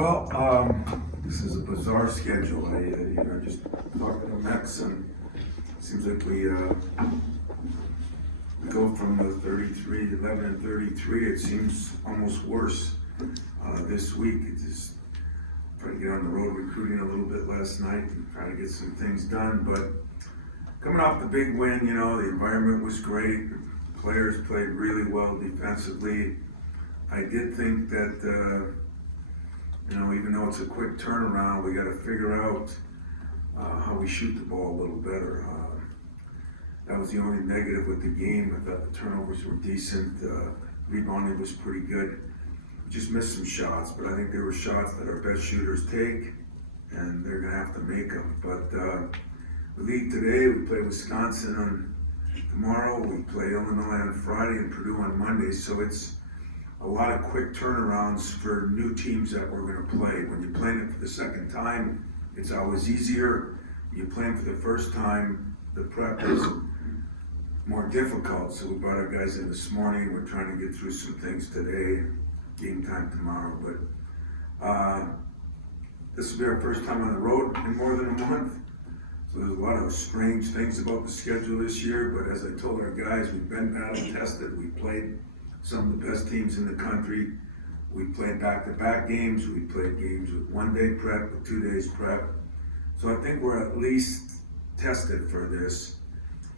Well, this is a bizarre schedule. Just talking to Mex, and it seems like we go from the 33, 11 and 33. It seems almost worse this week. It just trying to get on the road recruiting a little bit last night and trying to get some things done. But coming off the big win, the environment was great. The players played really well defensively. I did think that, even though it's a quick turnaround, we got to figure out how we shoot the ball a little better. That was the only negative with the game. I thought the turnovers were decent. Rebounding was pretty good. We just missed some shots, but I think there were shots that our best shooters take, and they're going to have to make them. But we leave today. We play Wisconsin on tomorrow. We play Illinois on Friday and Purdue on Monday. So it's a lot of quick turnarounds for new teams that we're going to play. When you're playing it for the second time, it's always easier. You're playing for the first time, the prep is more difficult. So we brought our guys in this morning. We're trying to get through some things today, game time tomorrow. But this will be our first time on the road in more than a month. So there's a lot of strange things about the schedule this year. But as I told our guys, we've been battle tested. We played some of the best teams in the country. We played back-to-back games. We played games with 1 day prep, with 2 days prep. So I think we're at least tested for this.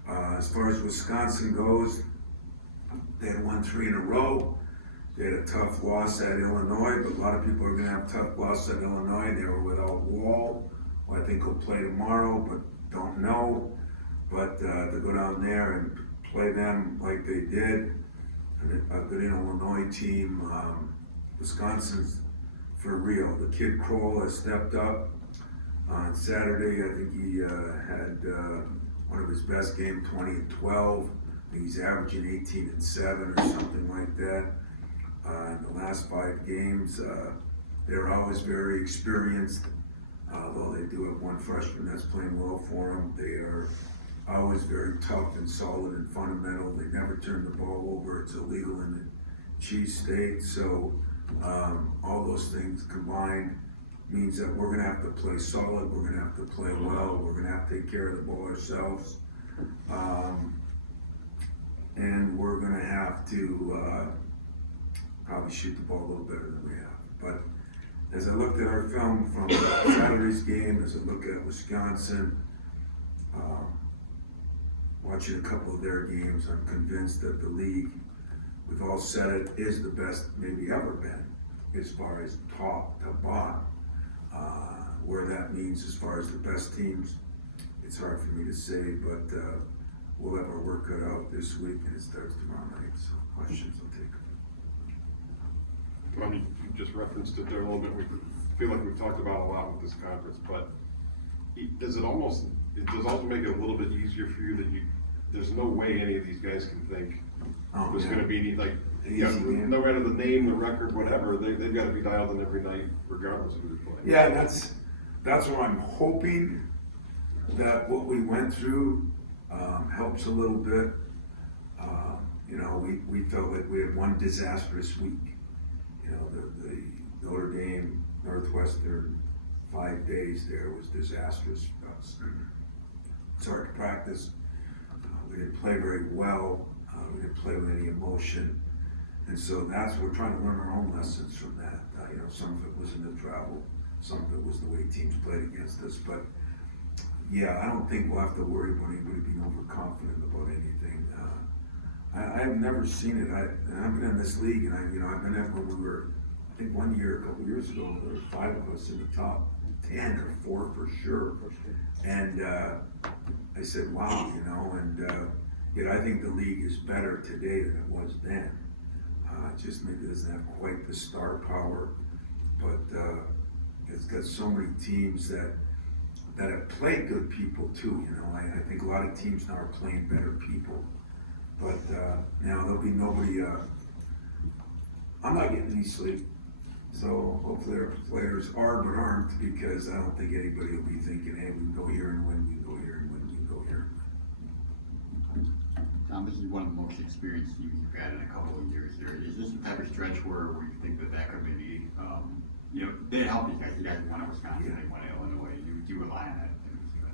As far as Wisconsin goes, they had won 3 in a row. They had a tough loss at Illinois, but a lot of people are going to have tough loss at Illinois. They were without Wall, who I think will play tomorrow, but don't know. But to go down there and play them like they did, a good Illinois team. Wisconsin's for real. The kid Kroll has stepped up. On Saturday, I think he had one of his best games, 20 and 12. I think he's averaging 18 and 7 or something like that. In the last 5 games, they're always very experienced. Although they do have one freshman that's playing well for them, they are always very tough and solid and fundamental. They never turn the ball over. It's illegal in the Cheese State. So all those things combined means that we're going to have to play solid. We're going to have to play well. We're going to have to take care of the ball ourselves. And we're going to have to probably shoot the ball a little better than we have. But as I looked at our film from Saturday's game, as I look at Wisconsin, watching a couple of their games, I'm convinced that the league, we've all said it, is the best maybe ever been as far as top to bottom. Where that means as far as the best teams, it's hard for me to say, but we'll have our work cut out this week, and it starts tomorrow night. So questions, I'll take them. You just referenced it there a little bit. We feel like we've talked about a lot with this conference, but does it also make it a little bit easier for you that there's no way any of these guys can think there's going to be any, no matter the name, the record, whatever, they've got to be dialed in every night regardless of who they're playing. Yeah, that's what I'm hoping, that what we went through helps a little bit. We felt like we had one disastrous week. The Notre Dame, Northwestern, 5 days there was disastrous for us. It's hard to practice. We didn't play very well. We didn't play with any emotion. And so we're trying to learn our own lessons from that. Some of it was in the travel. Some of it was the way teams played against us. But yeah, I don't think we'll have to worry about anybody being overconfident about anything. I've never seen it. I've been in this league, and I've been at when we were, I think 1 year, a couple years ago, there were 5 of us in the top 10 or 4 for sure. And I said, wow, and yet I think the league is better today than it was then. Just maybe doesn't have quite the star power, but it's got so many teams that have played good people too. I think a lot of teams now are playing better people, but now there'll be nobody. I'm not getting any sleep, so hopefully our players are but aren't, because I don't think anybody will be thinking, hey, we can go here and win, we can go here and win, we can go here and win. Tom, this is one of the most experienced teams you've had in a couple of years there. Is this the type of stretch where you think that could maybe you know, they help you guys. You guys won at Wisconsin, they won at Illinois. You rely on that.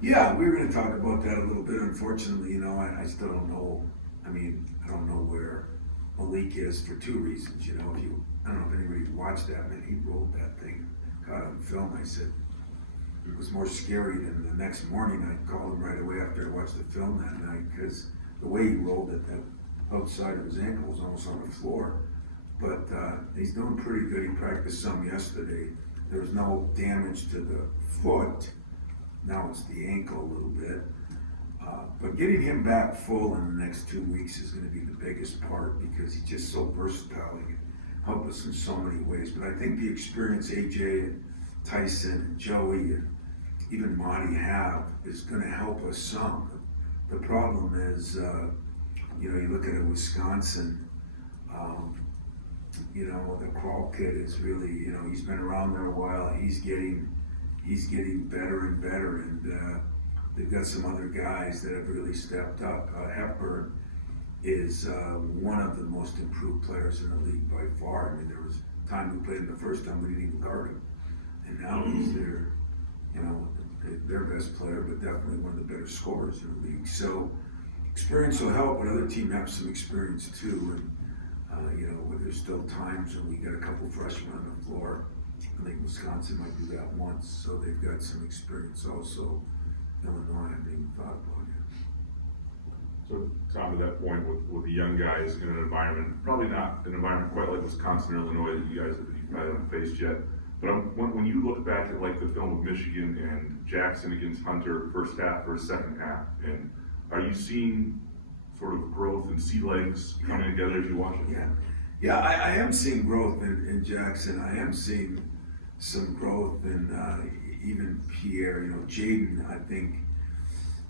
Yeah, we were gonna talk about that a little bit. Unfortunately, you know, I still don't know. I mean, I don't know where Malik is for two reasons. You know, I don't know if anybody watched that, man. He rolled that thing, caught it on film. I said it was more scary than the next morning. I called him right away after I watched the film that night because the way he rolled it, that outside of his ankle was almost on the floor. But he's doing pretty good. He practiced some yesterday. There was no damage to the foot. Now it's the ankle a little bit. But getting him back full in the next 2 weeks is going to be the biggest part because he's just so versatile. He can help us in so many ways. But I think the experience AJ and Tyson and Joey and even Monty have is going to help us some. The problem is, you know, you look at a Wisconsin, you know, the Crawl kid is really, you know, he's been around there a while. He's getting better and better, and they've got some other guys that have really stepped up. Hepburn is one of the most improved players in the league by far. I mean, there was a time we played him the first time we didn't even guard him, and now he's their, you know, their best player, but definitely one of the better scorers in the league. So experience will help, but other teams have some experience too, and you know, there's still times when we got a couple freshmen on the floor. I think Wisconsin might do that once, so they've got some experience also. Illinois, I haven't even thought about it. So, Tom, to that point, with the young guys in an environment, probably not an environment quite like Wisconsin or Illinois that you guys probably haven't faced yet, but when you look back at like the film of Michigan and Jackson against Hunter, first half or second half, and are you seeing sort of growth and sea legs coming together as you watch it? Yeah, I am seeing growth in Jackson. I am seeing some growth in even Pierre. You know, Jaden, I think,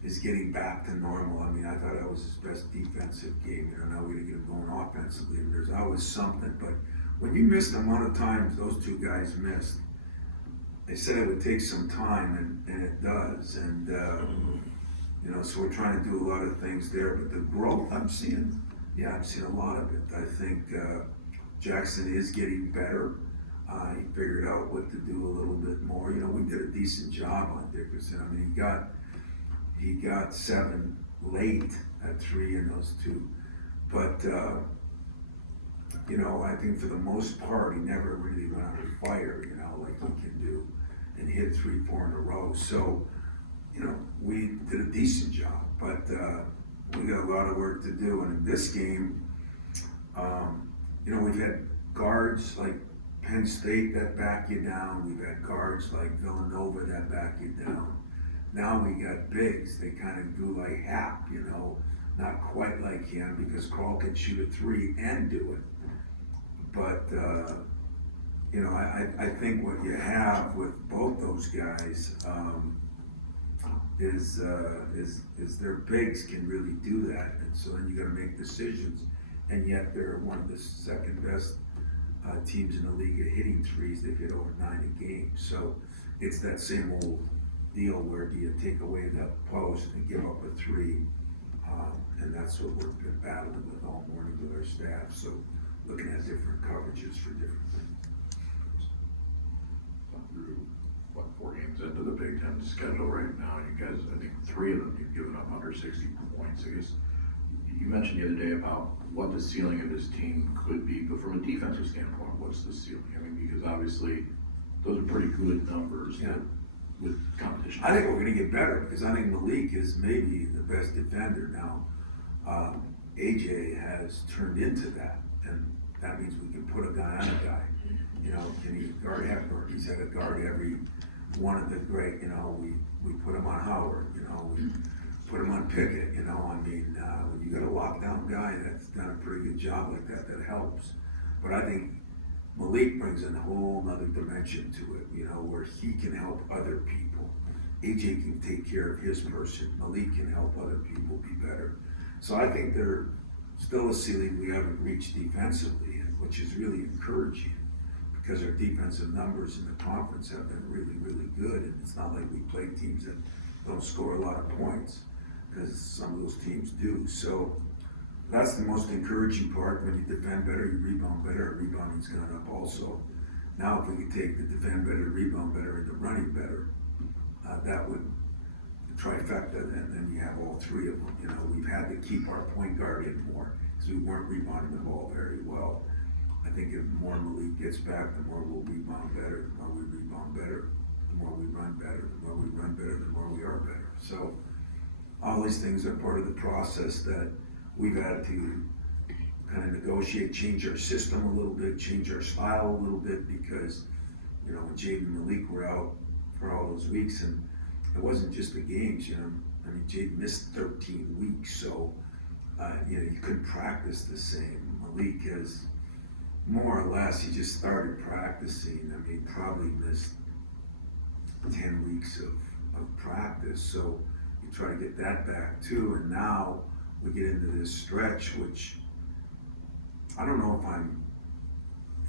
is getting back to normal. I mean, I thought that was his best defensive game. You know, now we gotta get him going offensively. And there's always something, but when you miss the amount of times those two guys missed, they said it would take some time, and it does. And you know, so we're trying to do a lot of things there. But the growth I'm seeing, yeah, I've seen a lot of it. I think Jackson is getting better. He figured out what to do a little bit more. You know, we did a decent job on Dickerson. I mean, he got 7 late at 3 in those 2. But, you know, I think for the most part, he never really went under fire, you know, like he can do, and hit 3, 4 in a row. So, you know, we did a decent job, but we got a lot of work to do. And in this game, you know, we've had guards like Penn State that back you down. We've had guards like Villanova that back you down. Now we got bigs. They kind of do like Hap, you know, not quite like him because Crawl can shoot a 3 and do it. But, you know, I think what you have with both those guys is their bigs can really do that. And so then you got to make decisions. And yet they're one of the second best teams in the league at hitting 3s. They've hit over 9 a game. So it's that same old deal where do you take away the post and give up a 3? And that's what we've been battling with all morning with our staff. So looking at different coverages for different things. Through, 4 games into the Big Ten schedule right now, you guys, I think 3 of them you've given up under 60 points. I guess you mentioned the other day about what the ceiling of this team could be, but from a defensive standpoint, what's the ceiling? I mean, because obviously those are pretty good numbers with competition. I think we're going to get better because I think Malik is maybe the best defender now. AJ has turned into that, and that means we can put a guy on a guy. You know, can he guard Hepburn? He's had a guard every one of the great, you know, we put him on Howard, you know, we put him on Pickett, you know, I mean, when you got a lockdown guy that's done a pretty good job like that, that helps. But I think Malik brings in a whole other dimension to it, you know, where he can help other people. AJ can take care of his person. Malik can help other people be better. So I think they're still a ceiling we haven't reached defensively, which is really encouraging because our defensive numbers in the conference have been really, really good. And it's not like we play teams that don't score a lot of points because some of those teams do. So that's the most encouraging part. When you defend better, you rebound better. Rebounding's gone up also. Now, if we could take the defend better, rebound better, and the running better, that would trifecta, and then you have all three of them. You know, we've had to keep our point guard in more because we weren't rebounding the ball very well. I think if more Malik gets back, the more we'll rebound better. The more we rebound better, the more we run better. The more we run better, the more we are better. So all these things are part of the process that we've had to kind of negotiate, change our system a little bit, change our style a little bit, because, you know, when Jaden and Malik were out for all those weeks, and it wasn't just the games, you know. I mean, Jaden missed 13 weeks, so, you know, you couldn't practice the same. Malik has, more or less, he just started practicing. I mean, probably missed 10 weeks of practice, so you try to get that back too, and now we get into this stretch, which I don't know if I'm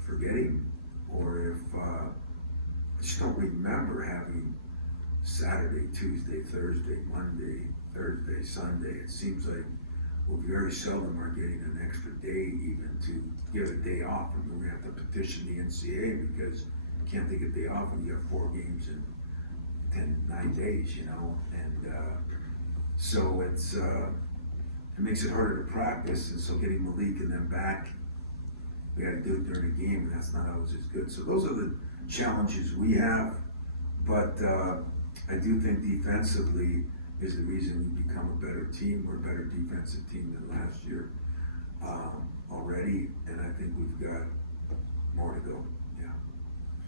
forgetting or if I just don't remember having Saturday, Tuesday, Thursday, Monday, Thursday, Sunday. It seems like we very seldom are getting an extra day even to give a day off, and we're gonna have to petition the NCAA because you can't take a day off when you have 4 games in 9 days, you know, and so it's it makes it harder to practice, and so getting Malik and them back, we had to do it during the game, and that's not always as good. So those are the challenges we have, but I do think defensively is the reason we become a better team. We're a better defensive team than last year already, and I think we've got more to go. Yeah,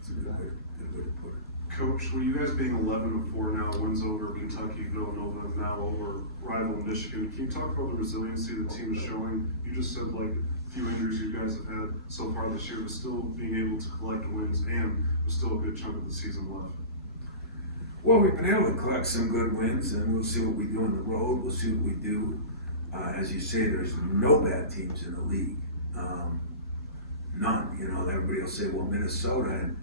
it's a good way to put it. Coach, with you guys being 11-4 now, wins over Kentucky, Villanova, and now over rival Michigan, can you talk about the resiliency the team is showing? You just said like a few injuries you guys have had so far this year, but still being able to collect wins, and there's still a good chunk of the season left. Well, we've been able to collect some good wins, and we'll see what we do on the road. We'll see what we do. As you say, there's no bad teams in the league. None. You know, everybody will say, well, Minnesota and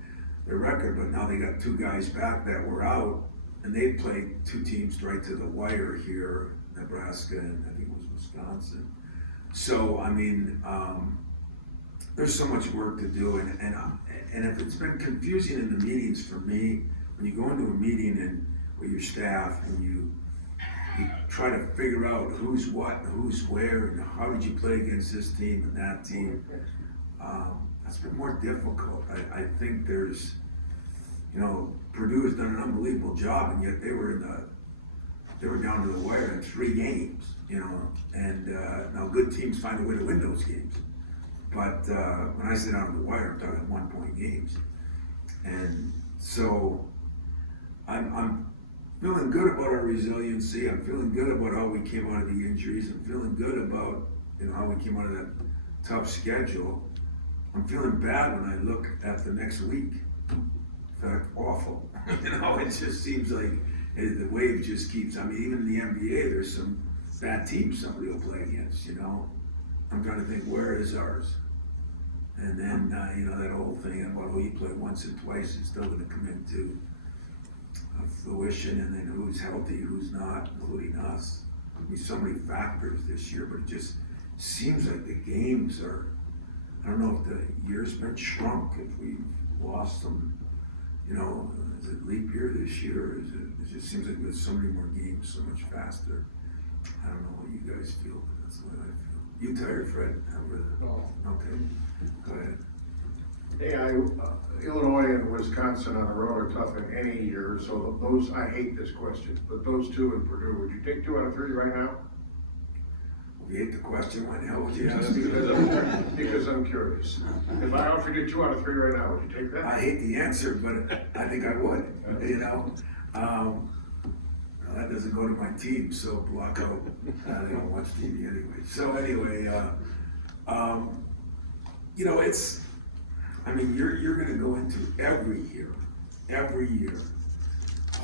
their record, but now they got 2 guys back that were out, and they played 2 teams right to the wire here, Nebraska and I think it was Wisconsin. So, I mean, there's so much work to do, and if it's been confusing in the meetings for me, when you go into a meeting and with your staff and you try to figure out who's what, who's where, and how did you play against this team and that team, that's been more difficult. I think there's, you know, Purdue has done an unbelievable job, and yet they were down to the wire in 3 games, you know, and now good teams find a way to win those games. But when I say down to the wire, I'm talking 1-point games. And so I'm feeling good about our resiliency. I'm feeling good about how we came out of the injuries. I'm feeling good about, you know, how we came out of that tough schedule. I'm feeling bad when I look at the next week. In fact, awful. You know, it just seems like the wave just keeps, I mean, even in the NBA, there's some bad teams somebody will play against, you know. I'm trying to think, where is ours? And then, you know, that whole thing about, you play once and twice, it's still gonna come into fruition, and then who's healthy, who's not, including us. I mean, so many factors this year, but it just seems like the games are, I don't know if the year's been shrunk, if we've lost some, you know, is it leap year this year? It just seems like there's so many more games so much faster. I don't know what you guys feel, but that's the way I feel. You tired, Fred? No. Okay, go ahead. Hey, Illinois and Wisconsin on the road are tough in any year, so those, I hate this question, but those 2 in Purdue, would you take 2 out of 3 right now? We hate the question, why the hell would you ask me? Because I'm curious. If I offered you 2 out of 3 right now, would you take that? I hate the answer, but I think I would, you know? That doesn't go to my team, so block out. They don't watch TV anyway. So anyway, you know, it's, I mean, you're gonna go into every year,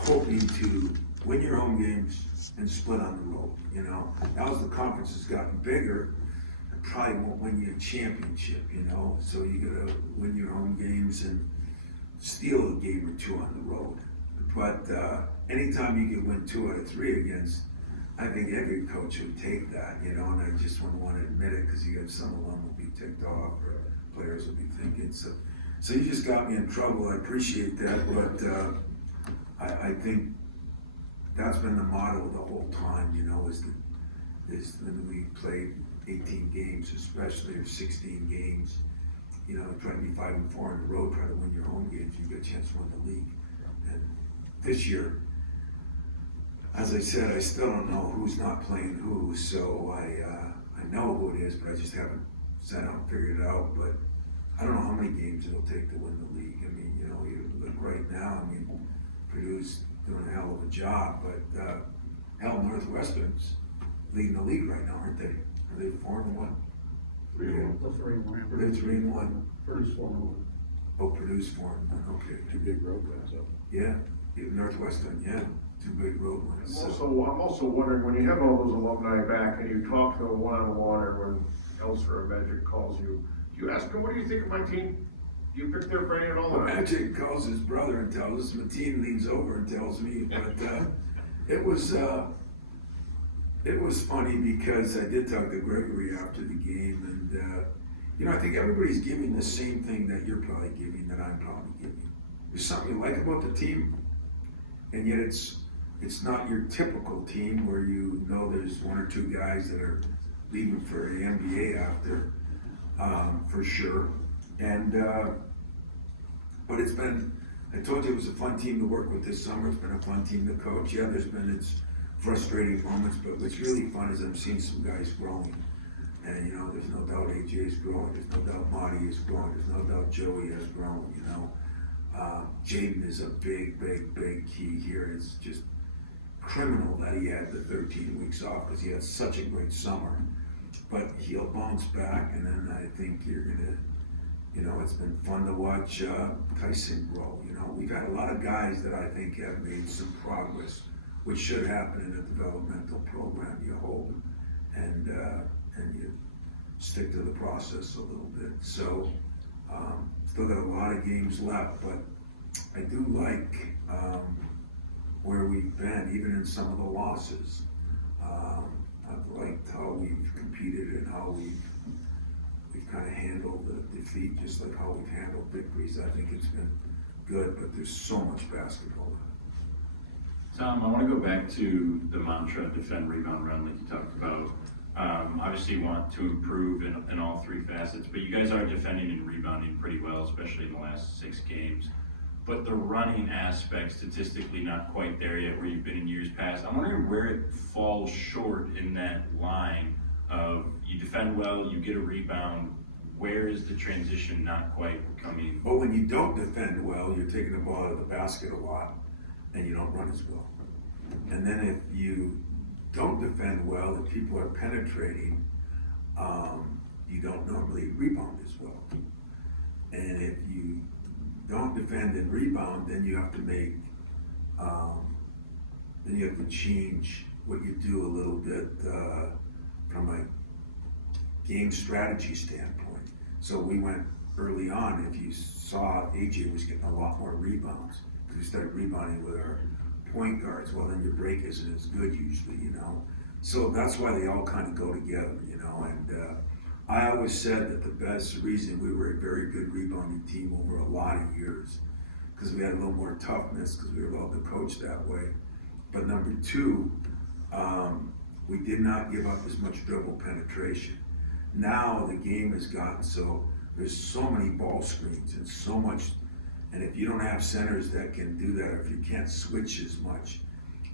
hoping to win your home games and split on the road, you know? Now as the conference has gotten bigger, it probably won't win you a championship, you know? So you gotta win your home games and steal a game or 2 on the road. But anytime you can win 2 out of 3 against, I think every coach would take that, you know, and I just wouldn't want to admit it because you have some of them will be ticked off or players will be thinking. So So you just got me in trouble, I appreciate that, but, I think that's been the motto the whole time, you know, is when we played 18 games especially, or 16 games, you know, try to be 5-4 on the road, try to win your home games, you get a chance to win the league. And this year, as I said, I still don't know who's not playing who, so I know who it is, but I just haven't sat down and figured it out, but I don't know how many games it'll take to win the league. I mean, you know, you look right now, I mean, Purdue's doing a hell of a job, but, hell, Northwestern's leading the league right now, aren't they? Are they 4-1? 3-1. They're 3-1. Purdue's 4-1. Oh, Purdue's 4-1, okay. Two big road wins, so. Yeah, Northwestern, yeah, 2 big road wins. I'm also wondering, when you have all those alumni back and you talk to them one-on-one, or when Elser or Magic calls you, do you ask them, what do you think of my team? Do you pick their brain and all Well, that? Magic calls his brother and tells us, Mateen leans over and tells me, but, it was funny because I did talk to Gregory after the game, and, you know, I think everybody's giving the same thing that you're probably giving, that I'm probably giving. There's something you like about the team, and yet it's not your typical team where you know there's 1 or 2 guys that are leaving for the NBA after, for sure. And, but it's been, I told you it was a fun team to work with this summer. It's been a fun team to coach. Yeah, there's been its frustrating moments, but what's really fun is I'm seeing some guys growing. And, you know, there's no doubt AJ is growing. There's no doubt Marty is growing. There's no doubt Joey has grown, you know. Jaden is a big key here. It's just criminal that he had the 13 weeks off because he had such a great summer. But he'll bounce back, and then I think you're gonna, you know, it's been fun to watch Tyson grow. You know, we've had a lot of guys that I think have made some progress, which should happen in a developmental program. You hope, and you stick to the process a little bit. So, still got a lot of games left, but I do like where we've been, even in some of the losses. I've liked how we've competed and how we've kind of handled the defeat, just like how we've handled victories. I think it's been good, but there's so much basketball left. Tom, I want to go back to the mantra, defend, rebound, run, like you talked about. Obviously you want to improve in all 3 facets, but you guys are defending and rebounding pretty well, especially in the last 6 games. But the running aspect, statistically not quite there yet where you've been in years past. I'm wondering where it falls short in that line of you defend well, you get a rebound. Where is the transition not quite coming? But when you don't defend well, you're taking the ball out of the basket a lot, and you don't run as well. And then if you don't defend well and people are penetrating, you don't normally rebound as well. And if you don't defend and rebound, then you have to make, then you have to change what you do a little bit from a game strategy standpoint. So we went early on, if you saw AJ was getting a lot more rebounds, because we started rebounding with our point guards, well then your break isn't as good usually, you know. So that's why they all kind of go together, you know, and I always said that the best reason we were a very good rebounding team over a lot of years, because we had a little more toughness, because we were allowed to coach that way. But number 2, we did not give up as much dribble penetration. Now the game has gotten so, there's so many ball screens and so much, and if you don't have centers that can do that, or if you can't switch as much,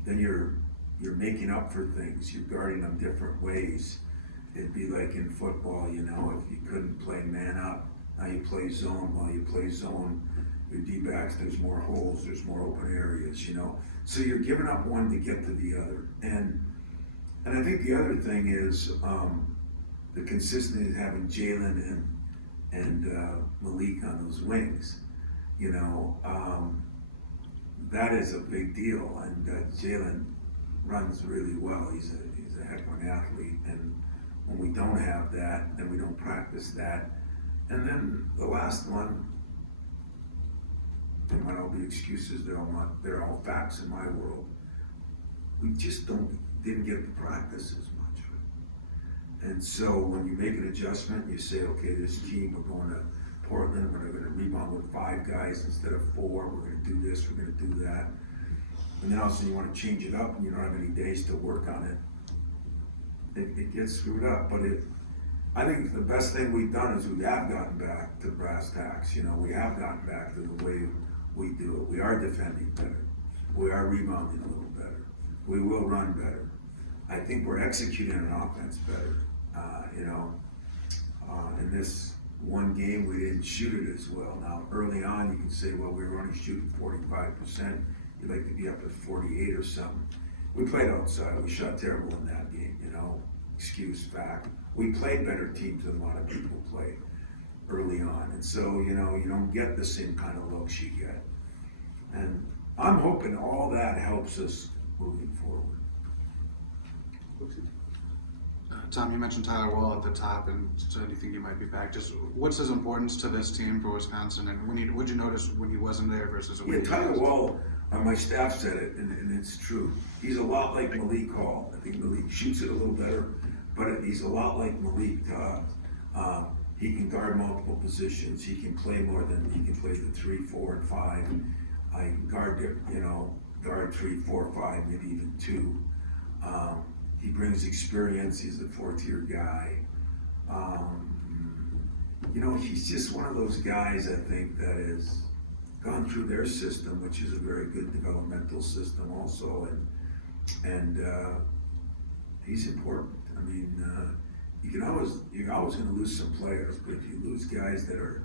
then you're making up for things, you're guarding them different ways. It'd be like in football, you know, if you couldn't play man up, now you play zone. While you play zone, your D-backs, there's more holes, there's more open areas, you know. So you're giving up one to get to the other. And I think the other thing is the consistency of having Jalen and Malik on those wings. You know, that is a big deal. And Jalen runs really well. He's a heck of an athlete. And when we don't have that, then we don't practice that. And then the last one, they might all be excuses, they're all facts in my world. We just didn't get to practice as much. And so when you make an adjustment, you say, okay, this team, we're going to Portland, we're gonna rebound with 5 guys instead of 4, we're gonna do this, we're gonna do that. And then all of a sudden you wanna change it up and you don't have any days to work on it. It gets screwed up, but I think the best thing we've done is we have gotten back to brass tacks, you know, we have gotten back to the way we do it. We are defending better, we are rebounding a little better, we will run better. I think we're executing an offense better, you know. In this one game, we didn't shoot it as well. Now, early on, you can say, well, we were only shooting 45%. You'd like to be up at 48 or something. We played outside. We shot terrible in that game, you know. Excuse, fact. We played better teams than a lot of people play early on. And so, you know, you don't get the same kind of looks you get. And I'm hoping all that helps us moving forward. Tom, you mentioned Tyler Wall at the top, and said you think he might be back. Just what's his importance to this team for Wisconsin, and what'd you notice when he wasn't there versus when Yeah, he Tyler was? Wall, my staff said it, and it's true. He's a lot like Malik Hall. I think Malik shoots it a little better, but he's a lot like Malik to us. He can guard multiple positions. He can play more than he can play the 3, 4, and 5. I can guard, guard 3, 4, 5, maybe even 2. He brings experience. He's a 4th-year guy. You know, he's just one of those guys, I think, that has gone through their system, which is a very good developmental system also, and he's important. I mean, you're always going to lose some players, but if you lose guys that are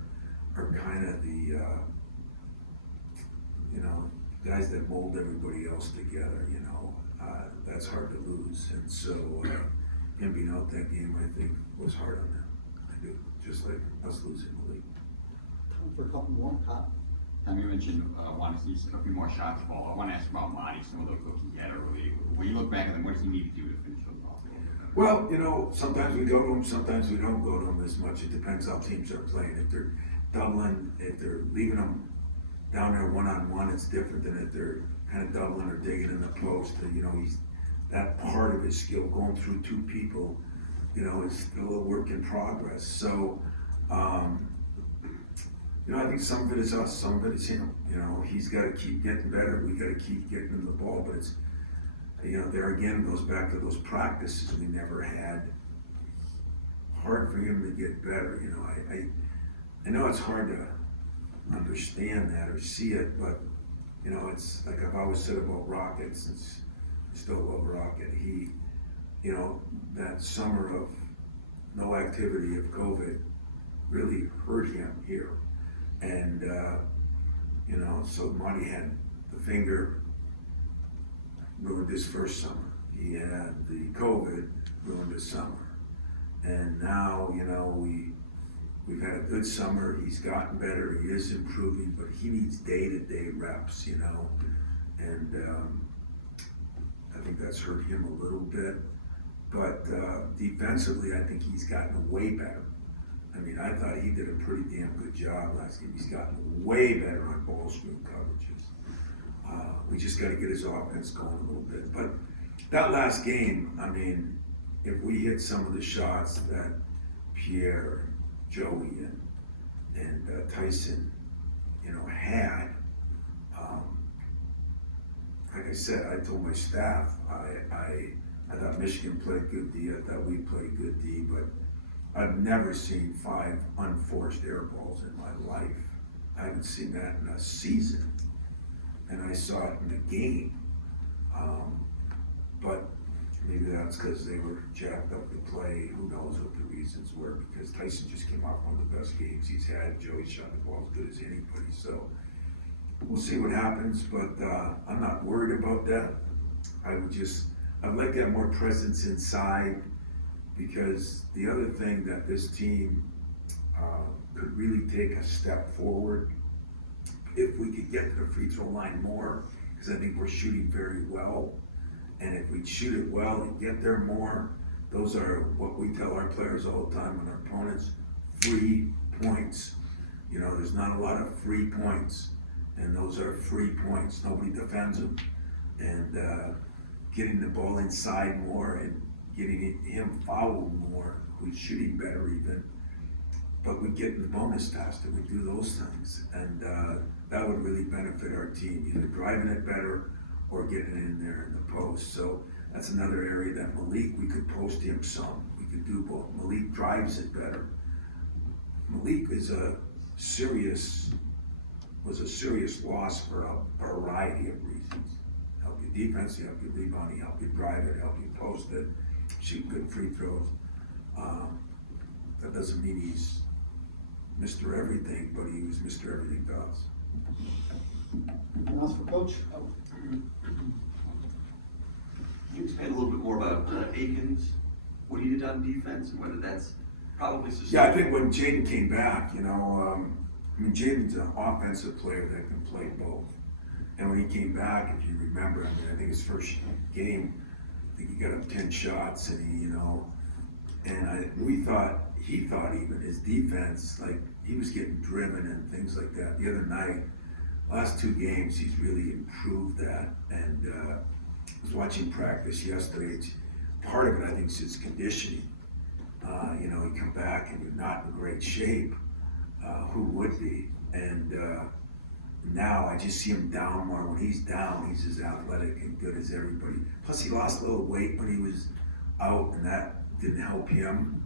kind of the, guys that mold everybody else together, that's hard to lose. And so him being out that game, I think, was hard on them. I do, just like us losing the league. For a couple more, Pop. Tom, you mentioned want to see a few more shots fall. I want to ask about Monty, some of those looks he had early. When you look back at them, what does he need to do to finish those off? Well, sometimes we go to them, sometimes we don't go to them as much. It depends how teams are playing. If they're doubling, if they're leaving them down there one-on-one, it's different than if they're kind of doubling or digging in the post. He's that part of his skill, going through 2 people, is still a work in progress. So, I think some of it is us, some of it is him. He's got to keep getting better. We got to keep getting him the ball, but it's, there again goes back to those practices we never had. Hard for him to get better. I know it's hard to understand that or see it, but it's like I've always said about Rocket, since I still love Rocket. He, that summer of no activity of COVID really hurt him here. And, so Monty had the finger, ruined his first summer. He had the COVID, ruined his summer. And now, we've had a good summer. He's gotten better. He is improving, but he needs day-to-day reps, and I think that's hurt him a little bit. But defensively, I think he's gotten way better. I mean, I thought he did a pretty damn good job last game. He's gotten way better on ball screen coverages. We just got to get his offense going a little bit. But that last game, I mean, if we hit some of the shots that Pierre, Joey, and Tyson, had, like I said, I told my staff, I thought Michigan played good D. I thought we played good D, but I've never seen 5 unforced air balls in my life. I haven't seen that in a season, and I saw it in a game. But maybe that's because they were jacked up to play. Who knows what the reasons were, because Tyson just came off one of the best games he's had. Joey shot the ball as good as anybody, so we'll see what happens, but I'm not worried about that. I'd like to have more presence inside, because the other thing that this team could really take a step forward, if we could get to the free throw line more, because I think we're shooting very well, and if we shoot it well and get there more, those are what we tell our players all the time when our opponents, free points. There's not a lot of free points, and those are free points. Nobody defends them, and getting the ball inside more and getting him fouled more, who's shooting better even. but we get in the bonus faster, we do those things, and, that would really benefit our team, either driving it better or getting it in there in the post. So that's another area that Malik, we could post him some, we could do both. Malik drives it better. Malik was a serious loss for a variety of reasons. Help your defense, help your rebounding, help you drive it, help you post it, shoot good free throws. That doesn't mean he's Mr. Everything, but he was Mr. Everything to us. Anything else for Coach? Can you expand a little bit more about Akins, what he did on defense, and whether that's probably sustainable? Yeah, I think when Jaden came back, Jaden's an offensive player that can play both. And when he came back, if you remember, I think his first game, I think he got up 10 shots, and he thought even his defense, like, he was getting driven and things like that. The other night, last 2 games, he's really improved that. And I was watching practice yesterday. Part of it, I think, is his conditioning. You come back and you're not in great shape. Who would be? And now I just see him down more. When he's down, he's as athletic and good as everybody. Plus, he lost a little weight when he was out, and that didn't help him.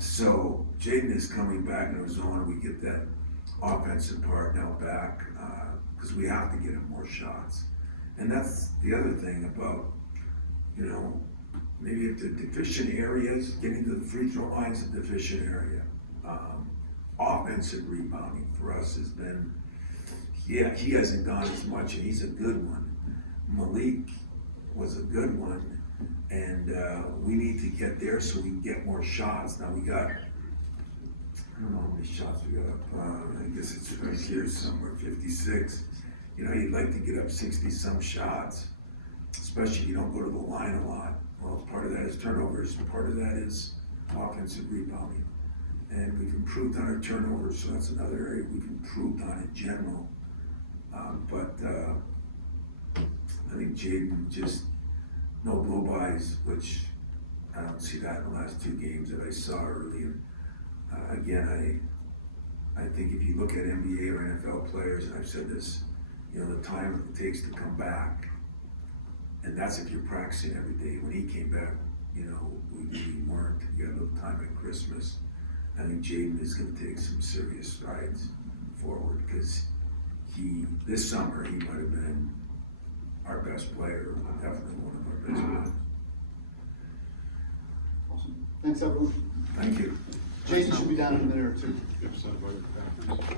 So Jaden is coming back in Arizona. We get that offensive part now back because we have to get him more shots. And that's the other thing about, maybe if the deficient areas, getting to the free throw line is a deficient area. Offensive rebounding for us has been, he hasn't gone as much, and he's a good one. Malik was a good one, and we need to get there so we can get more shots. Now we got, I don't know how many shots we got up, I guess it's right here somewhere, 56. You'd like to get up 60-some shots, especially if you don't go to the line a lot. Well, part of that is turnovers, part of that is offensive rebounding. And we've improved on our turnovers, so that's another area we've improved on in general. But I think Jaden just, no blow-bys, which I don't see that in the last 2 games that I saw early. And again, I think if you look at NBA or NFL players, and I've said this, the time it takes to come back, and that's if you're practicing every day. When he came back, we really weren't. You got a little time at Christmas. I think Jaden is going to take some serious strides forward because this summer, he might have been our best player, definitely one of our best players. Awesome. Thanks, everyone. Thank you. Jason should be down in a minute or two. Upset about your Packers?